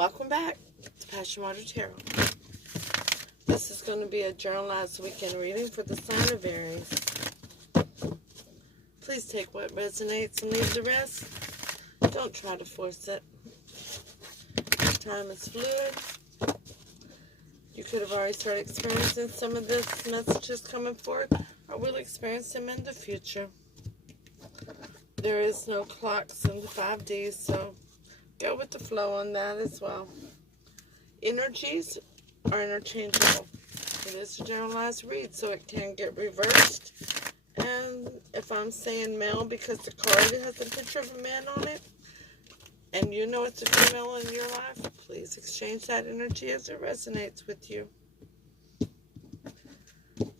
Welcome back to Passion Water Tarot. This is going to be a journalized weekend reading for the sign of Aries. Please take what resonates and leave the rest. Don't try to force it. Time is fluid. You could have already started experiencing some of this messages coming forth, or will experience them in the future. There is no clocks in the 5Ds, so go with the flow on that as well. Energies are interchangeable. It is a generalized read, so it can get reversed. And if I'm saying male because the card has a picture of a man on it, and you know it's a female in your life, please exchange that energy as it resonates with you.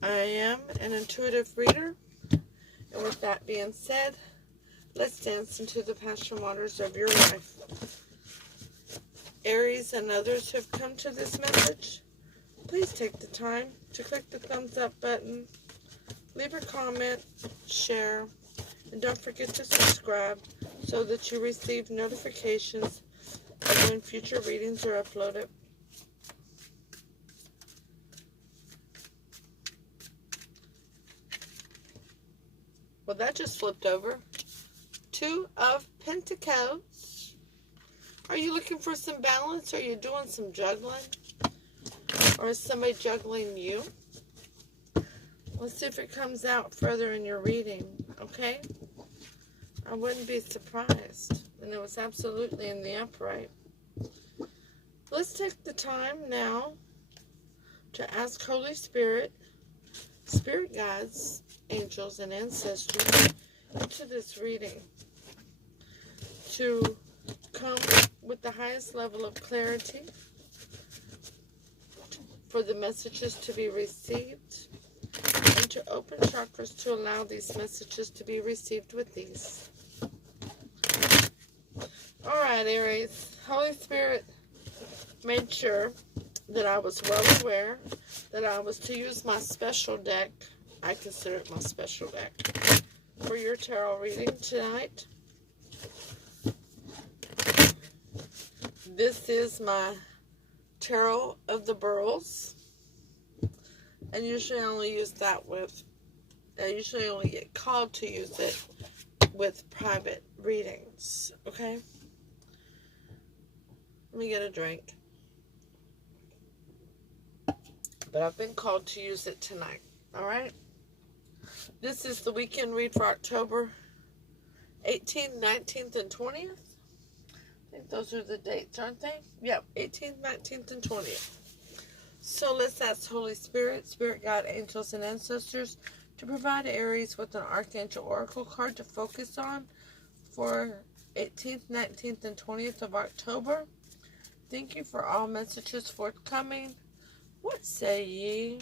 I am an intuitive reader, and with that being said, let's dance into the passion waters of your life. Aries and others who have come to this message, please take the time to click the thumbs up button, leave a comment, share, and don't forget to subscribe so that you receive notifications of when future readings are uploaded. Well, that just flipped over. 2 of Pentacles. Are you looking for some balance? Are you doing some juggling? Or is somebody juggling you? Let's see if it comes out further in your reading, okay? I wouldn't be surprised. And it was absolutely in the upright. Let's take the time now to ask Holy Spirit, Spirit guides, angels, and ancestors into this reading to come with the highest level of clarity for the messages to be received, and to open chakras to allow these messages to be received with ease. Alright, Aries. Holy Spirit made sure that I was well aware that I was to use my special deck. I consider it my special deck for your tarot reading tonight. This is my Tarot of the Burls. And usually I only use that with, I usually only get called to use it with private readings. Okay? Let me get a drink. But I've been called to use it tonight. Alright? This is the weekend read for October 18th, 19th, and 20th. I think those are the dates, aren't they? Yep, 18th, 19th, and 20th. So let's ask Holy Spirit, Spirit Guide, Angels, and Ancestors to provide Aries with an Archangel Oracle card to focus on for 18th, 19th, and 20th of October. Thank you for all messages forthcoming. What say ye?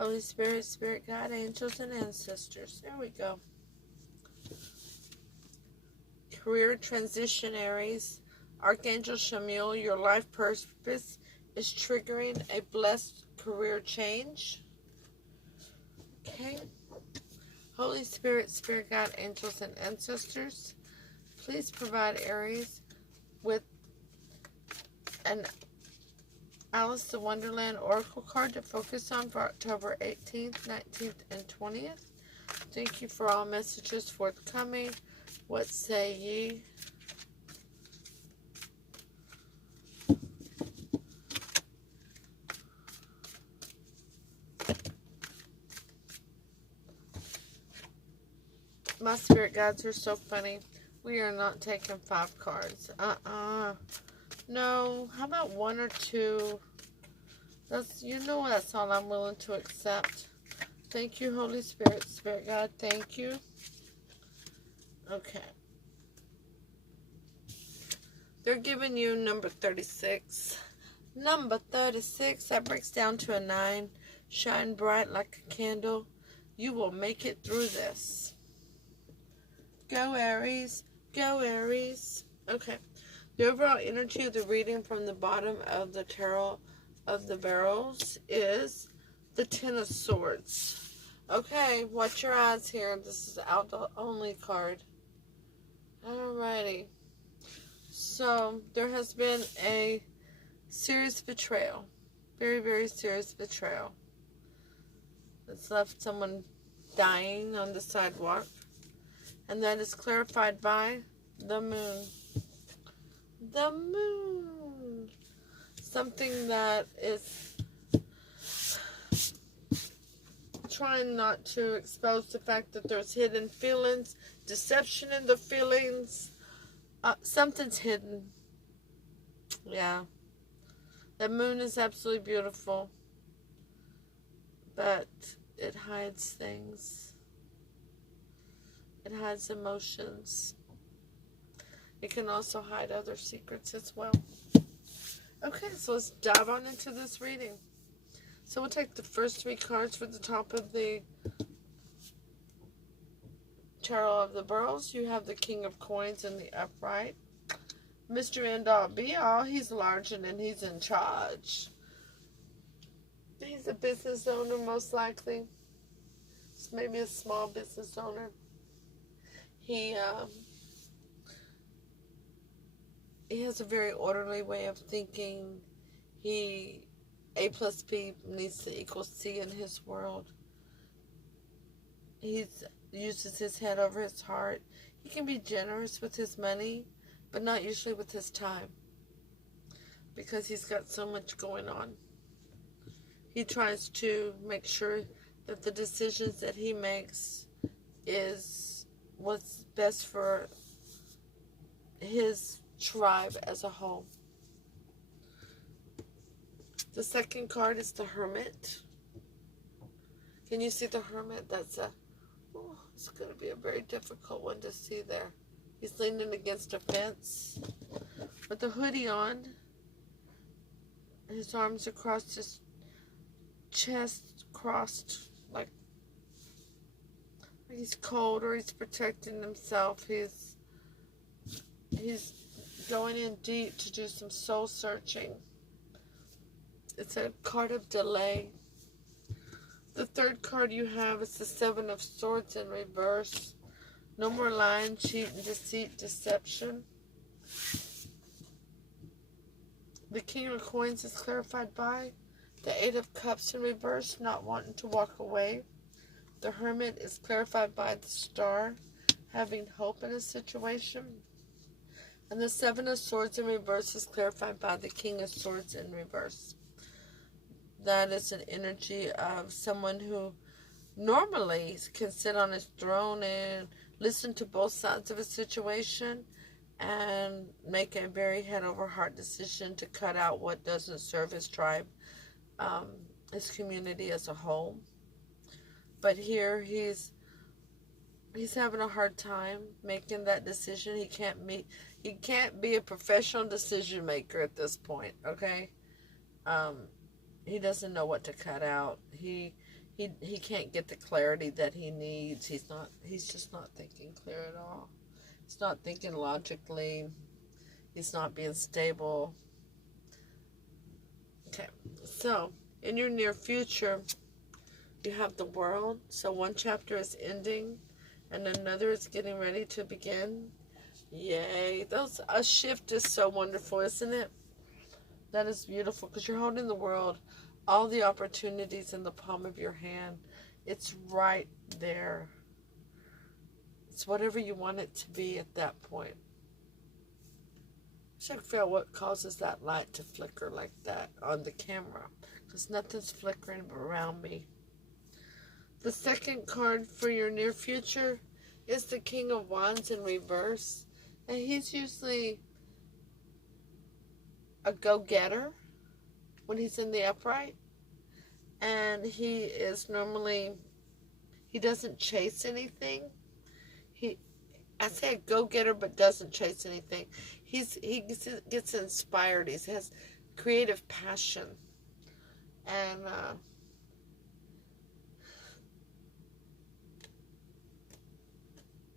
Holy Spirit, Spirit Guide, Angels, and Ancestors. There we go. Career transition, Aries. Archangel Shamiel, your life purpose is triggering a blessed career change. Okay. Holy Spirit, Spirit Guide, Angels, and Ancestors, please provide Aries with an Alice in Wonderland Oracle card to focus on for October 18th, 19th, and 20th. Thank you for all messages forthcoming. What say ye? My spirit guides are so funny. We are not taking 5 cards. No, how about 1 or 2? That's, you know, that's all I'm willing to accept. Thank you, Holy Spirit, Spirit God. Thank you. Okay. They're giving you number 36. Number 36, that breaks down to a 9. Shine bright like a candle. You will make it through this. Go, Aries. Go, Aries. Okay. The overall energy of the reading from the bottom of the Tarot of the Barrels is the Ten of Swords. Okay, watch your eyes here. This is out only card. Alrighty. So, there has been a serious betrayal. Very, very serious betrayal. It's left someone dying on the sidewalk. And that is clarified by the moon. The moon. Something that is trying not to expose the fact that there's hidden feelings, deception in the feelings. Something's hidden. Yeah. The moon is absolutely beautiful, but it hides things. It hides emotions. It can also hide other secrets as well. Okay, so let's dive on into this reading. So we'll take the first 3 cards for the top of the Tarot of the Barrels. You have the King of Coins in the upright. Mr. End-all, be-all, he's large and he's in charge. He's a business owner, most likely. It's maybe a small business owner. He has a very orderly way of thinking. A plus B needs to equal C in his world. He uses his head over his heart. He can be generous with his money, but not usually with his time, because he's got so much going on. He tries to make sure that the decisions that he makes is what's best for his tribe as a whole. The second card is the Hermit. Can you see the Hermit? It's going to be a very difficult one to see there. He's leaning against a fence with a hoodie on. His arms across his chest, crossed like he's cold or he's protecting himself. He's going in deep to do some soul searching. It's a card of delay. The third card you have is the Seven of Swords in reverse. No more lying, cheating, deceit, deception. The King of Coins is clarified by the Eight of Cups in reverse, not wanting to walk away. The Hermit is clarified by the Star, having hope in a situation. And the Seven of Swords in reverse is clarified by the King of Swords in reverse. That is an energy of someone who normally can sit on his throne and listen to both sides of a situation and make a very head over heart decision to cut out what doesn't serve his tribe, his community as a whole. But here he's having a hard time making that decision. He can't be a professional decision maker at this point, okay? He doesn't know what to cut out. He can't get the clarity that he needs. He's just not thinking clear at all. He's not thinking logically. He's not being stable. Okay, so in your near future, you have the World. So one chapter is ending and another is getting ready to begin. Yay. A shift is so wonderful, isn't it? That is beautiful, because you're holding the world, all the opportunities in the palm of your hand. It's right there. It's whatever you want it to be at that point. Check out what causes that light to flicker like that on the camera, because nothing's flickering around me. The second card for your near future is the King of Wands in reverse. And he's usually a go-getter when he's in the upright, and he doesn't chase anything. I say a go-getter, but doesn't chase anything. He gets inspired. He has creative passion, and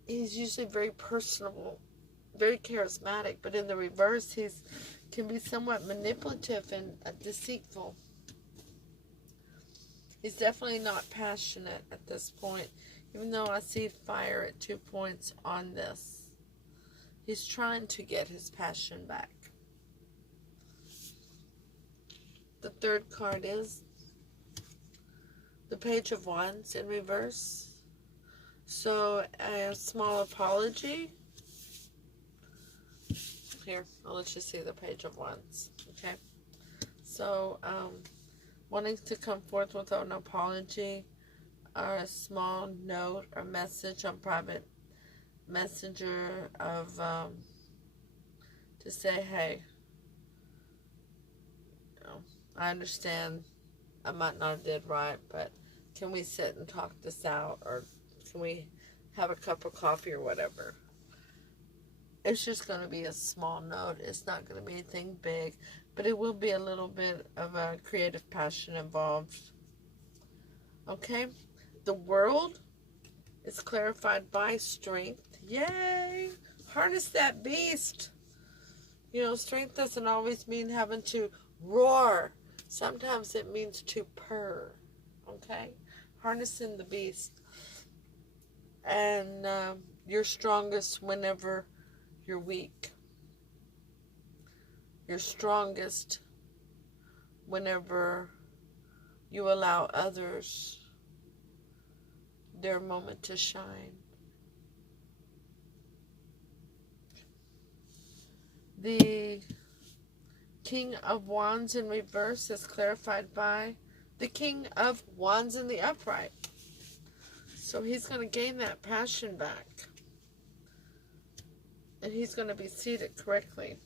he's usually very personable, very charismatic, but in the reverse, he's can be somewhat manipulative and deceitful. He's definitely not passionate at this point, even though I see fire at 2 points on this. He's trying to get his passion back. The third card is the Page of Wands in reverse. So a small apology. Here, I'll let you see the Page of Wands. Okay. So, wanting to come forth with an apology or a small note or message on private messenger of to say, hey, you know, I understand I might not have did right, but can we sit and talk this out, or can we have a cup of coffee or whatever? It's just going to be a small note. It's not going to be anything big, but it will be a little bit of a creative passion involved. Okay? The World is clarified by strength. Yay! Harness that beast. You know, strength doesn't always mean having to roar. Sometimes it means to purr. Okay? Harnessing the beast. And you're strongest whenever you're weak. You're strongest whenever you allow others their moment to shine. The King of Wands in reverse is clarified by the King of Wands in the upright. So he's going to gain that passion back. And he's going to be seated correctly.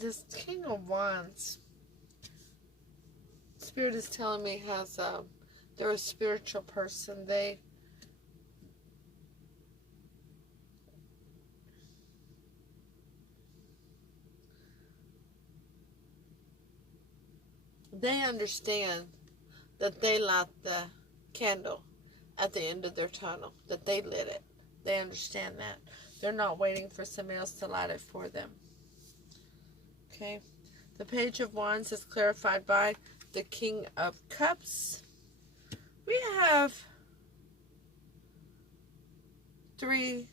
This King of Wands, Spirit is telling me, they're a spiritual person. They understand that they lit the candle at the end of their tunnel, that they lit it. They understand that. They're not waiting for somebody else to light it for them. Okay. The Page of Wands is clarified by the King of Cups. We have 3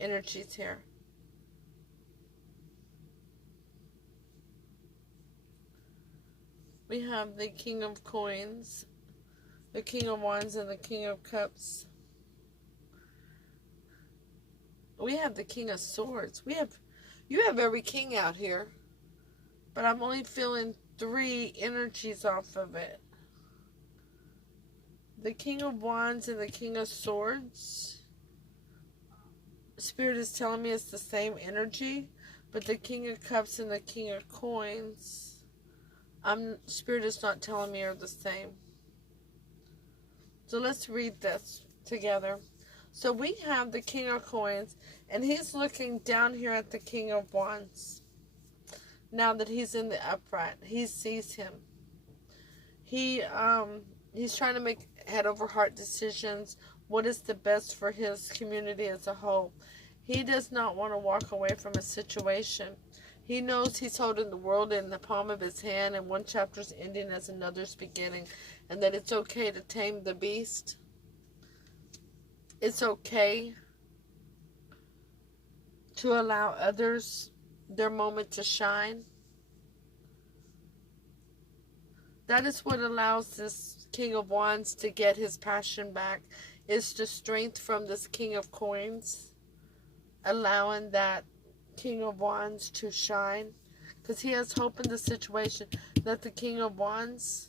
energies here. We have the King of Coins, the King of Wands, and the King of Cups. We have the King of Swords. You have every king out here, but I'm only feeling 3 energies off of it. The King of Wands and the King of Swords. Spirit is telling me it's the same energy, but the King of Cups and the King of Coins, Spirit is not telling me are the same. So let's read this together. So we have the King of Coins, and he's looking down here at the King of Wands. Now that he's in the upright, he sees him. He's trying to make head over heart decisions. What is the best for his community as a whole? He does not want to walk away from a situation. He knows he's holding the world in the palm of his hand, and one chapter's ending as another's beginning, and that it's okay to tame the beast. It's okay to allow others their moment to shine. That is what allows this King of Wands to get his passion back, is the strength from this King of Coins, allowing that King of Wands to shine, because he has hope in the situation that the King of Wands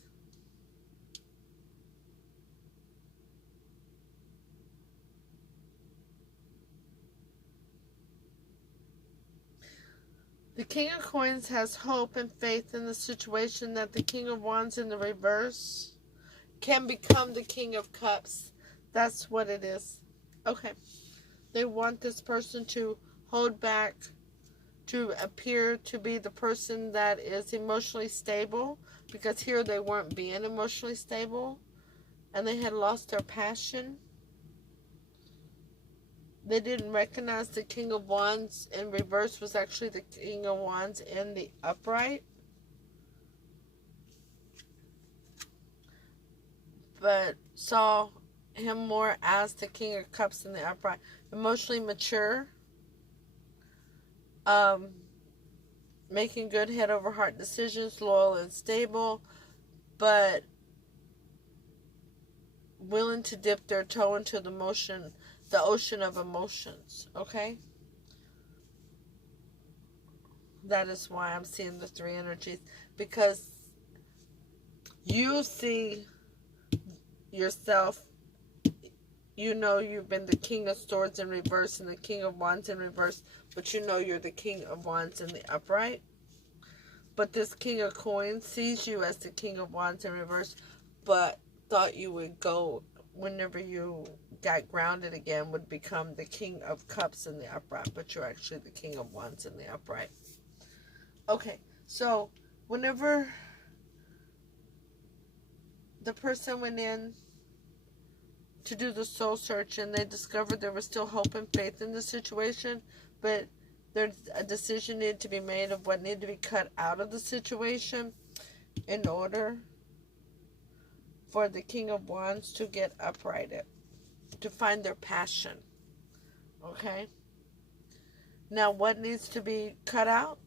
the King of Coins has hope and faith in the situation that the King of Wands in the reverse can become the King of Cups. That's what it is. Okay. They want this person to hold back, to appear to be the person that is emotionally stable, because here they weren't being emotionally stable, and they had lost their passion. They didn't recognize the King of Wands in reverse was actually the King of Wands in the upright. But saw him more as the King of Cups in the upright. Emotionally mature. Making good head over heart decisions. Loyal and stable. But willing to dip their toe into the ocean of emotions. Okay? That is why I'm seeing the three energies. Because you see yourself, you know you've been the King of Swords in reverse and the King of Wands in reverse, but you know you're the King of Wands in the upright. But this King of Coins sees you as the King of Wands in reverse, but thought you would go, whenever you got grounded again, would become the King of Cups in the upright, but you're actually the King of Wands in the upright. Okay, so whenever the person went in to do the soul search and they discovered there was still hope and faith in the situation, but there's a decision needed to be made of what needed to be cut out of the situation in order for the King of Wands to get uprighted, to find their passion. Okay? Now, what needs to be cut out?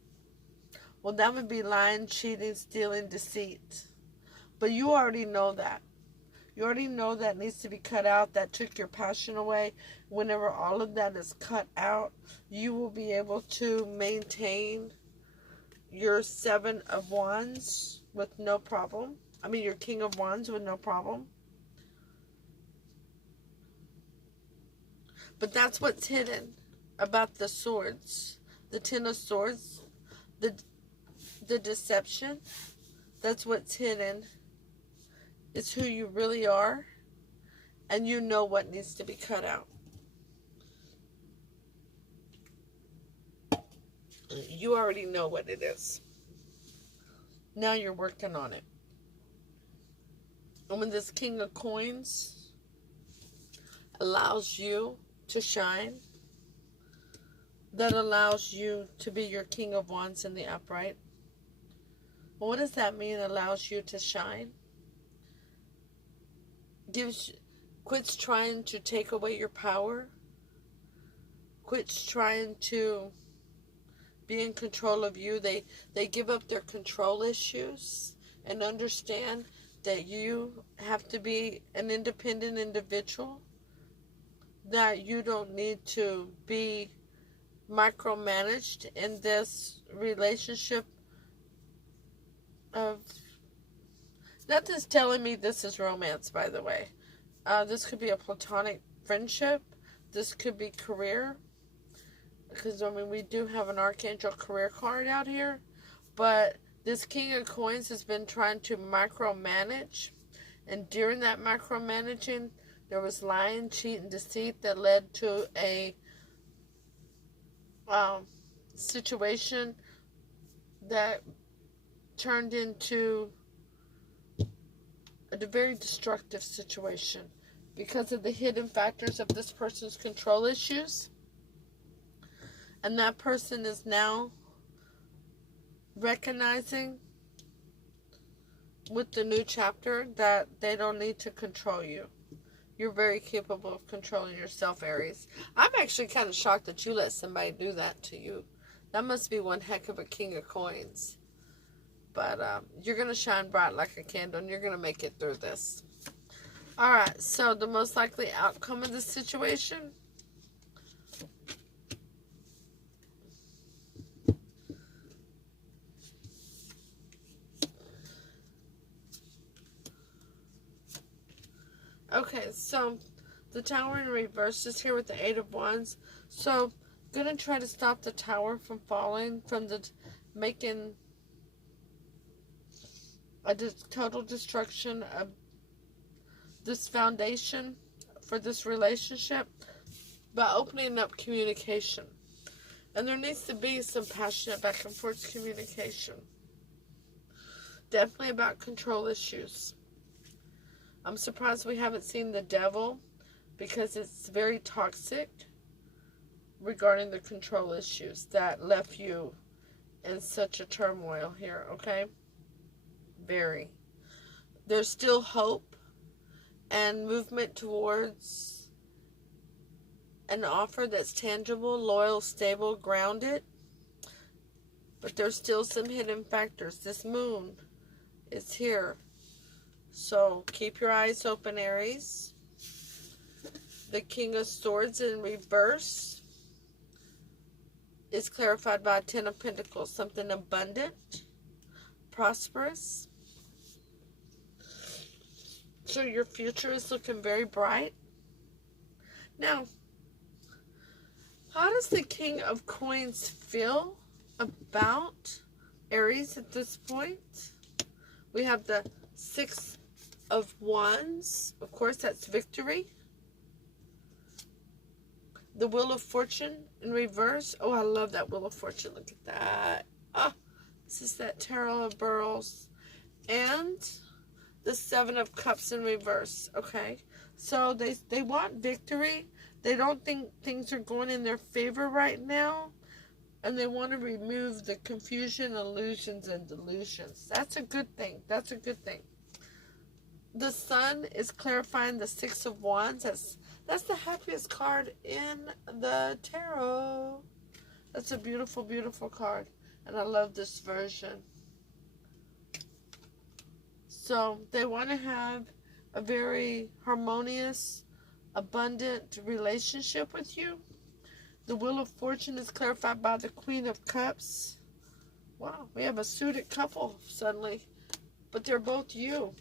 Well, that would be lying, cheating, stealing, deceit. But you already know that. You already know that needs to be cut out. That took your passion away. Whenever all of that is cut out, you will be able to maintain your Seven of Wands with no problem. I mean, your King of Wands with no problem. But that's what's hidden about the swords. The Ten of Swords. The deception. That's what's hidden. It's who you really are. And you know what needs to be cut out. You already know what it is. Now you're working on it. And when this King of Coins allows you to shine, that allows you to be your King of Wands in the upright. Well, what does that mean, allows you to shine? Quits trying to take away your power. Quits trying to be in control of you. They give up their control issues and understand that you have to be an independent individual, that you don't need to be micromanaged in this relationship of... Nothing's telling me this is romance, by the way. This could be a platonic friendship. This could be career. Because, I mean, we do have an Archangel career card out here. But this King of Coins has been trying to micromanage. And during that micromanaging, there was lying, cheat, and deceit that led to a situation that turned into a very destructive situation because of the hidden factors of this person's control issues. And that person is now recognizing with the new chapter that they don't need to control you. You're very capable of controlling yourself, Aries. I'm actually kind of shocked that you let somebody do that to you. That must be one heck of a King of Coins. But you're going to shine bright like a candle, and you're going to make it through this. Alright, so the most likely outcome of this situation. Okay, so the Tower in reverse is here with the Eight of Wands. So, going to try to stop the Tower from falling, from making a total destruction of this foundation for this relationship by opening up communication. And there needs to be some passionate back and forth communication. Definitely about control issues. I'm surprised we haven't seen the devil, because it's very toxic regarding the control issues that left you in such a turmoil here, okay? Very. There's still hope and movement towards an offer that's tangible, loyal, stable, grounded. But there's still some hidden factors. This moon is here. So keep your eyes open, Aries. The King of Swords in reverse is clarified by 10 of Pentacles. Something abundant, prosperous. So your future is looking very bright. Now, how does the King of Coins feel about Aries at this point? We have the 6 of Wands. Of course, that's victory. The Wheel of Fortune in reverse. Oh, I love that Wheel of Fortune. Look at that. Oh, this is that Tarot of Beryls. And the 7 of Cups in reverse. Okay. So they want victory. They don't think things are going in their favor right now. And they want to remove the confusion, illusions, and delusions. That's a good thing. That's a good thing. The Sun is clarifying the 6 of Wands. That's the happiest card in the tarot. That's a beautiful, beautiful card. And I love this version. So they want to have a very harmonious, abundant relationship with you. The Wheel of Fortune is clarified by the Queen of Cups. Wow, we have a suited couple suddenly. But they're both you.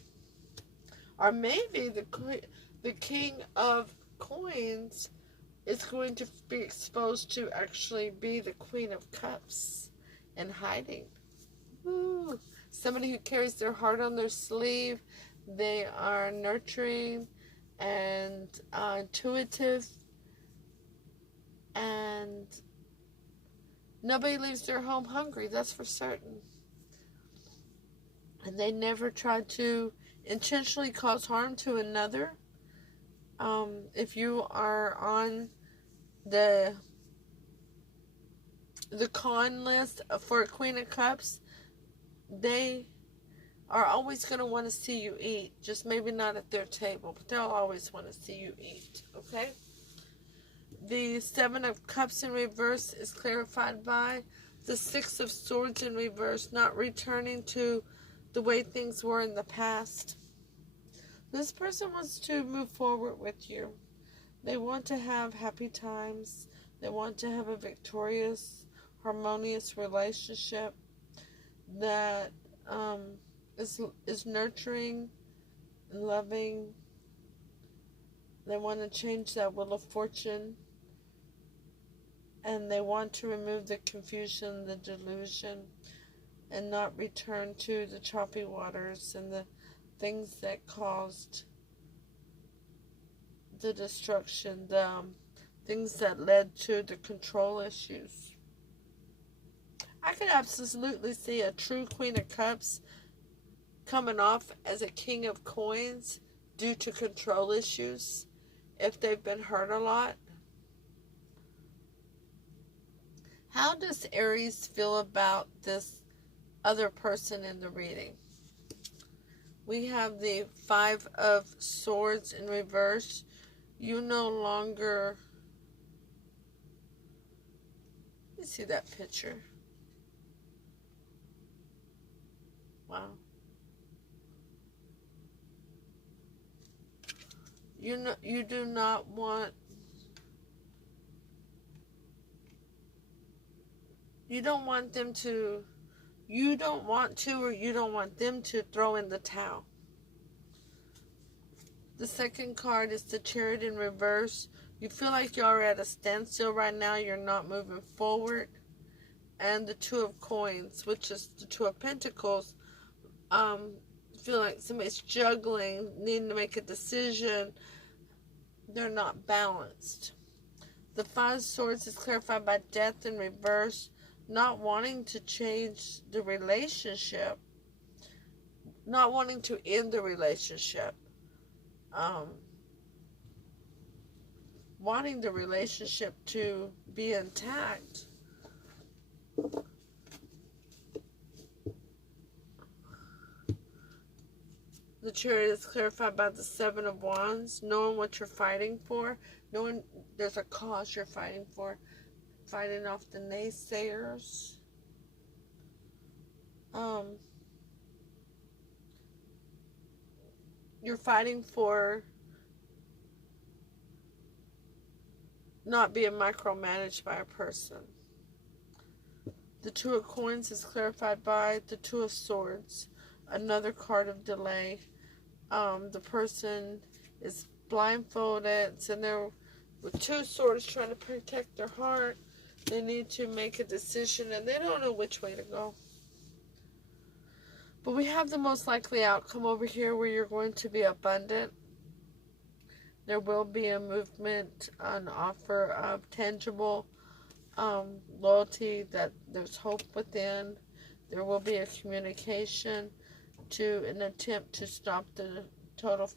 Or maybe the King of Coins is going to be exposed to actually be the Queen of Cups in hiding. Ooh. Somebody who carries their heart on their sleeve. They are nurturing and intuitive. And nobody leaves their home hungry, that's for certain. And they never try to intentionally cause harm to another. If you are on the con list for a Queen of Cups, they are always going to want to see you eat. Just maybe not at their table, but they'll always want to see you eat. Okay? The 7 of Cups in reverse is clarified by the 6 of Swords in reverse, not returning to the way things were in the past. This person wants to move forward with you. They want to have happy times. They want to have a victorious, harmonious relationship that is nurturing and loving. They want to change that Wheel of Fortune. And they want to remove the confusion, the delusion, and not return to the choppy waters and the things that caused the destruction, the things that led to the control issues. I could absolutely see a true Queen of Cups coming off as a King of Coins due to control issues if they've been hurt a lot. How does Aries feel about this other person in the reading? We have the 5 of Swords in reverse. You no longer... Let me see that picture. Wow. You do not want... You don't want them to... You don't want to, or you don't want them to throw in the towel. The second card is the Chariot in reverse. You feel like you're at a standstill right now. You're not moving forward. And the 2 of Coins, which is the 2 of Pentacles. Feel like somebody's juggling, needing to make a decision. They're not balanced. The 5 of Swords is clarified by Death in reverse. Not wanting to change the relationship. Not wanting to end the relationship. wanting the relationship to be intact. The Chariot is clarified by the Seven of Wands, knowing what you're fighting for, knowing there's a cause you're fighting for, fighting off the naysayers. You're fighting for not being micromanaged by a person. The Two of Coins is clarified by the Two of Swords, another card of delay. The person is blindfolded, sitting there with two swords trying to protect their heart. They need to make a decision and they don't know which way to go. But we have the most likely outcome over here where you're going to be abundant. There will be a movement, an offer of tangible loyalty, that there's hope within. There will be a communication to an attempt to stop the total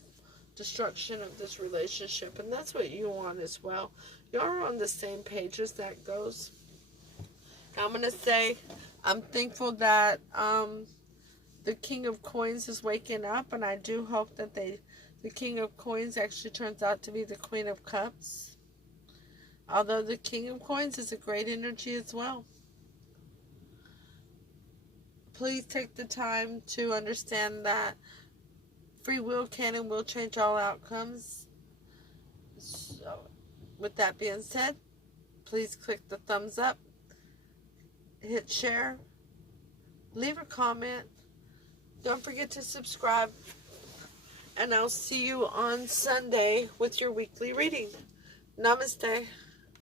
destruction of this relationship. And that's what you want as well. Y'all are on the same page as that goes. I'm going to say I'm thankful that the King of Coins is waking up, and I do hope that the King of Coins actually turns out to be the Queen of Cups. Although the King of Coins is a great energy as well. Please take the time to understand that free will can and will change all outcomes. So, with that being said, please click the thumbs up, hit share, leave a comment. Don't forget to subscribe. And I'll see you on Sunday with your weekly reading. Namaste.